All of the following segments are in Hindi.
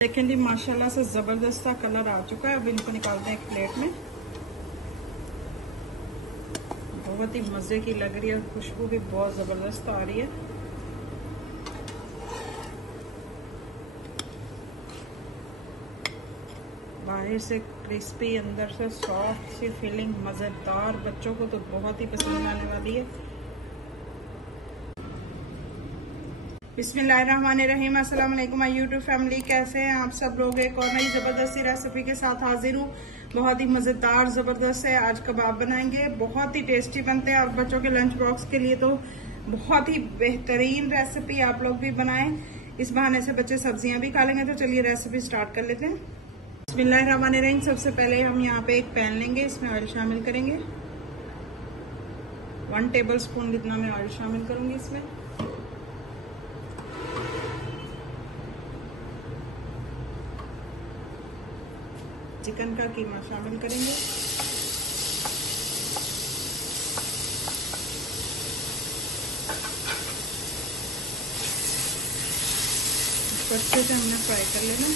देखें जी माशाल्लाह से जबरदस्त सा कलर आ चुका है। अब इनको निकालते हैं एक प्लेट में। बहुत ही मजे की लग रही है, खुशबू भी बहुत जबरदस्त आ रही है। बाहर से क्रिस्पी, अंदर से सॉफ्ट सी फीलिंग, मजेदार, बच्चों को तो बहुत ही पसंद आने वाली है। बिस्मिल्लाहिर्रहमानिर्रहीम। अस्सलाम वालेकुम माय यूट्यूब फैमिली, कैसे हैं आप सब लोग। एक और नई जबरदस्ती रेसिपी के साथ हाजिर हूँ। बहुत ही मजेदार जबरदस्त है। आज कबाब बनाएंगे, बहुत ही टेस्टी बनते हैं और बच्चों के लंच बॉक्स के लिए तो बहुत ही बेहतरीन रेसिपी। आप लोग भी बनाएं, इस बहाने से बच्चे सब्जियां भी खा लेंगे। तो चलिए रेसिपी स्टार्ट कर लेते हैं। बिस्मिल्लाहिर्रहमानिर्रहीम। सबसे पहले हम यहाँ पे एक पैन लेंगे, इसमें ऑयल शामिल करेंगे। 1 टेबल स्पून जितना मैं ऑयल शामिल करूंगी इसमें। चिकन का कीमा शामिल करेंगे। इसको अच्छे से हमने फ्राई कर लेना।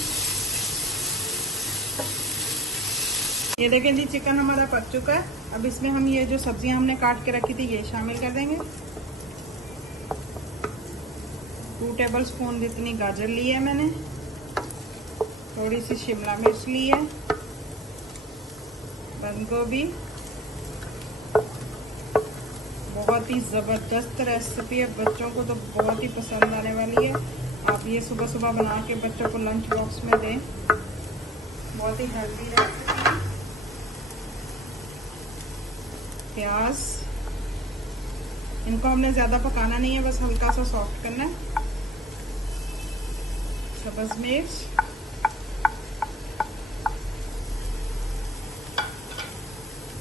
ये देखें जी चिकन हमारा पक चुका है। अब इसमें हम ये जो सब्जियां हमने काट के रखी थी ये शामिल कर देंगे। 2 टेबल स्पून जितनी गाजर ली है मैंने, थोड़ी सी शिमला मिर्च ली है, बंद गोभी। बहुत ही जबरदस्त रेसिपी है, बच्चों को तो बहुत ही पसंद आने वाली है। आप ये सुबह सुबह बना के बच्चों को लंच बॉक्स में दें, बहुत ही हेल्दी रेसिपी है। प्याज, इनको हमने ज्यादा पकाना नहीं है, बस हल्का सा सॉफ्ट करना है। सब्ज मिर्च,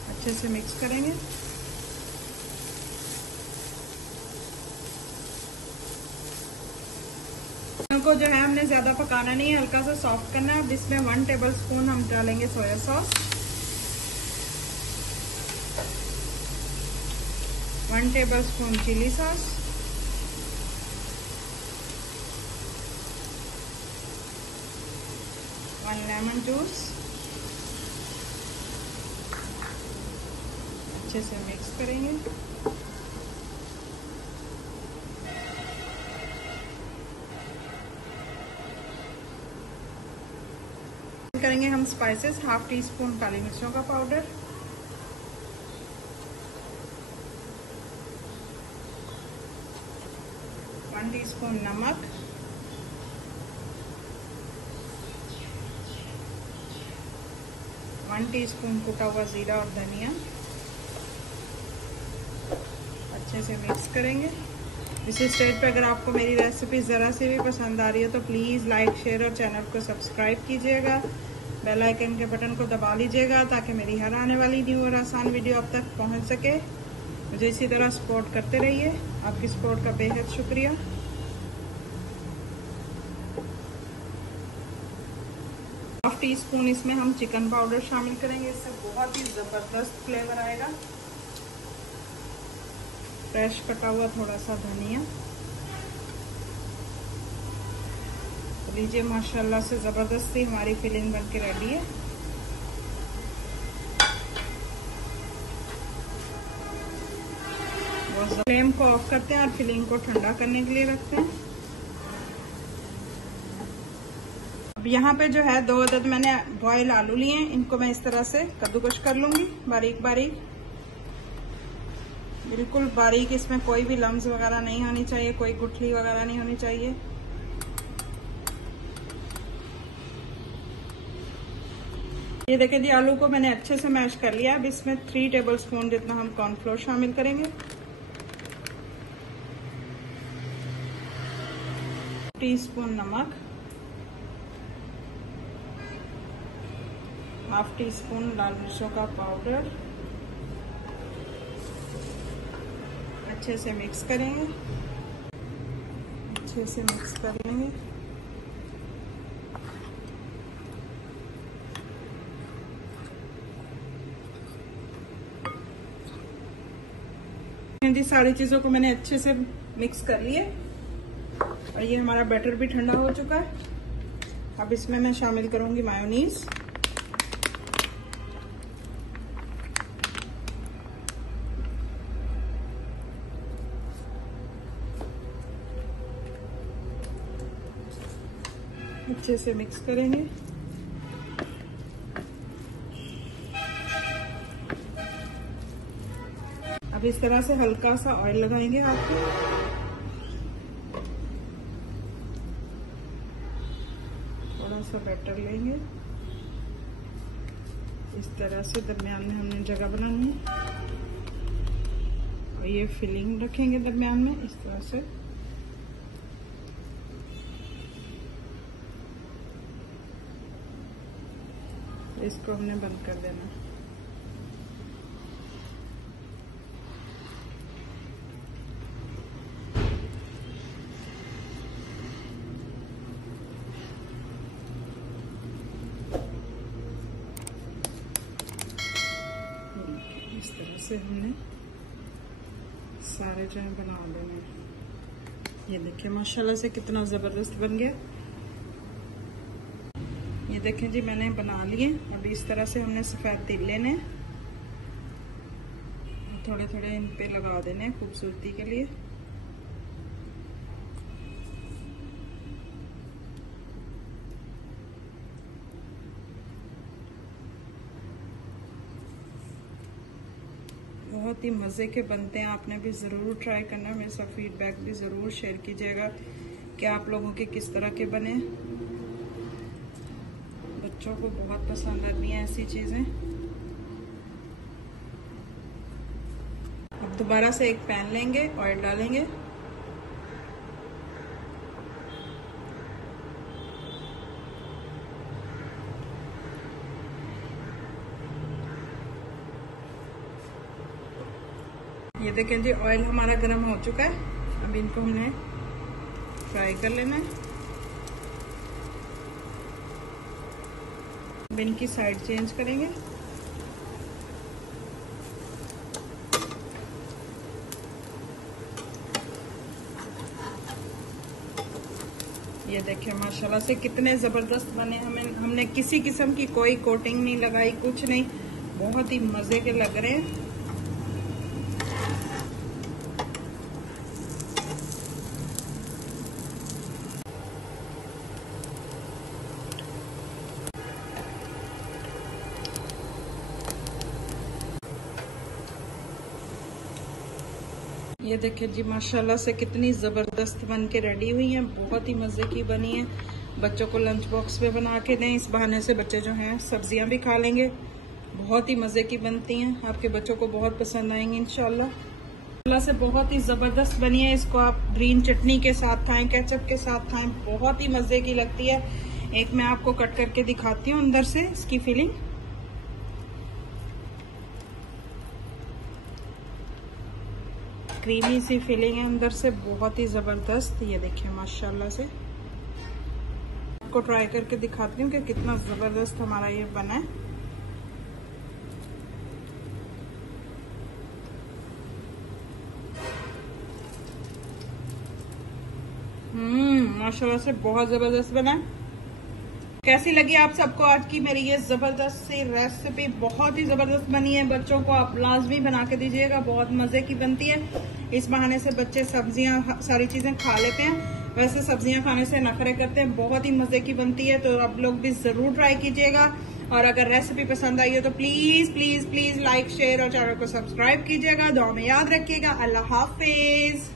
अच्छे से मिक्स करेंगे। को जो है हमने ज्यादा पकाना नहीं है, हल्का सा सॉफ्ट करना है। अब इसमें 1 टेबल स्पून हम डालेंगे soya sauce, 1 tablespoon chilli sauce, 1 lemon juice. अच्छे से मिक्स करेंगे। करेंगे हम स्पाइसेस, 1/2 टीस्पून काली मिर्चों का पाउडर, 1 टीस्पून नमक, 1 टीस्पून कुटा हुआ जीरा और धनिया। अच्छे से मिक्स करेंगे। इस स्टेज पे अगर आपको मेरी रेसिपी ज़रा से भी पसंद आ रही है तो प्लीज़ लाइक, शेयर और चैनल को सब्सक्राइब कीजिएगा। बेल आइकन के बटन को दबा लीजिएगा ताकि मेरी हर आने वाली न्यू और आसान वीडियो आप तक पहुंच सके। मुझे इसी तरह सपोर्ट करते रहिए, आपकी सपोर्ट का बेहद शुक्रिया। हाफ टी स्पून इसमें हम चिकन पाउडर शामिल करेंगे, इससे बहुत ही ज़बरदस्त फ्लेवर आएगा। फ्रेश कटा हुआ थोड़ा सा धनिया। लीजिए माशाल्लाह से जबरदस्ती हमारी फिलिंग बनके रेडी है। फ्लेम को ऑफ करते हैं और फिलिंग को ठंडा करने के लिए रखते हैं। अब यहाँ पे जो है 2 अदद मैंने बॉयल आलू लिए हैं, इनको मैं इस तरह से कद्दूकश कर लूंगी बारीक बारीक, बिल्कुल बारीक। इसमें कोई भी लम्स वगैरह नहीं होनी चाहिए, कोई गुठली वगैरह नहीं होनी चाहिए। ये देखिए जी आलू को मैंने अच्छे से मैश कर लिया। अब इसमें 3 टेबल स्पून जितना हम कॉर्नफ्लोर शामिल करेंगे, टीस्पून नमक, 1/2 टीस्पून लाल मिर्चों का पाउडर। अच्छे से मिक्स करेंगे, अच्छे से मिक्स कर लेंगे। जी सारी चीजों को मैंने अच्छे से मिक्स कर लिया और ये हमारा बैटर भी ठंडा हो चुका है। अब इसमें मैं शामिल करूंगी मायोनीज। अच्छे से मिक्स करेंगे। अब इस तरह से हल्का सा ऑयल लगाएंगे हाथ पे। थोड़ा सा बैटर लेंगे, इस तरह से दरमियान में हमने जगह बनानी है और ये फिलिंग रखेंगे दरमियान में इस तरह से। इसको हमने बंद कर देना। इस तरह से हमने सारे जो है बना देने। ये देखिए माशाल्लाह से कितना जबरदस्त बन गया। ये देखें जी मैंने बना लिए। और इस तरह से हमने सफेद तिल लेने, थोड़े थोड़े इन पे लगा देने खूबसूरती के लिए। बहुत ही मज़े के बनते हैं, आपने भी ज़रूर ट्राई करना। मेरे साथ फीडबैक भी ज़रूर शेयर कीजिएगा कि आप लोगों के किस तरह के बने। बच्चों को बहुत पसंद आती हैं ऐसी चीज़ें। अब दोबारा से एक पैन लेंगे, ऑयल डालेंगे, ये देखें जी ऑयल हमारा गर्म हो चुका है। अब इनको हमने फ्राई कर लेना है। अब इनकी साइड चेंज करेंगे। ये देखिए माशाल्लाह से कितने जबरदस्त बने। हमने किसी किस्म की कोई कोटिंग नहीं लगाई, कुछ नहीं, बहुत ही मजे के लग रहे हैं। ये देखिए जी माशाल्लाह से कितनी ज़बरदस्त बन के रेडी हुई हैं। बहुत ही मज़े की बनी है। बच्चों को लंच बॉक्स में बना के दें, इस बहाने से बच्चे जो हैं सब्जियां भी खा लेंगे। बहुत ही मज़े की बनती हैं, आपके बच्चों को बहुत पसंद आएंगी इंशाल्लाह। अल्लाह से बहुत ही ज़बरदस्त बनी है। इसको आप ग्रीन चटनी के साथ खाएं, केचप के साथ खाएं, बहुत ही मज़े की लगती है। एक मैं आपको कट करके दिखाती हूँ अंदर से इसकी फीलिंग। क्रीमी सी फीलिंग है अंदर से, बहुत ही जबरदस्त। ये देखिए माशाल्लाह से, आपको ट्राई करके दिखाती हूँ कि कितना जबरदस्त हमारा ये बना है। माशाल्लाह से बहुत जबरदस्त बना है। कैसी लगी आप सबको आज की मेरी ये जबरदस्त सी रेसिपी? बहुत ही जबरदस्त बनी है। बच्चों को आप लाजमी बना के दीजिएगा, बहुत मजे की बनती है। इस बहाने से बच्चे सब्जियां सारी चीजें खा लेते हैं, वैसे सब्जियां खाने से नखरे करते हैं। बहुत ही मजे की बनती है, तो आप लोग भी जरूर ट्राई कीजिएगा। और अगर रेसिपी पसंद आई हो तो please please please like, share और चैनल को सब्सक्राइब कीजिएगा। दुआ में याद रखिएगा। अल्लाह हाफिज।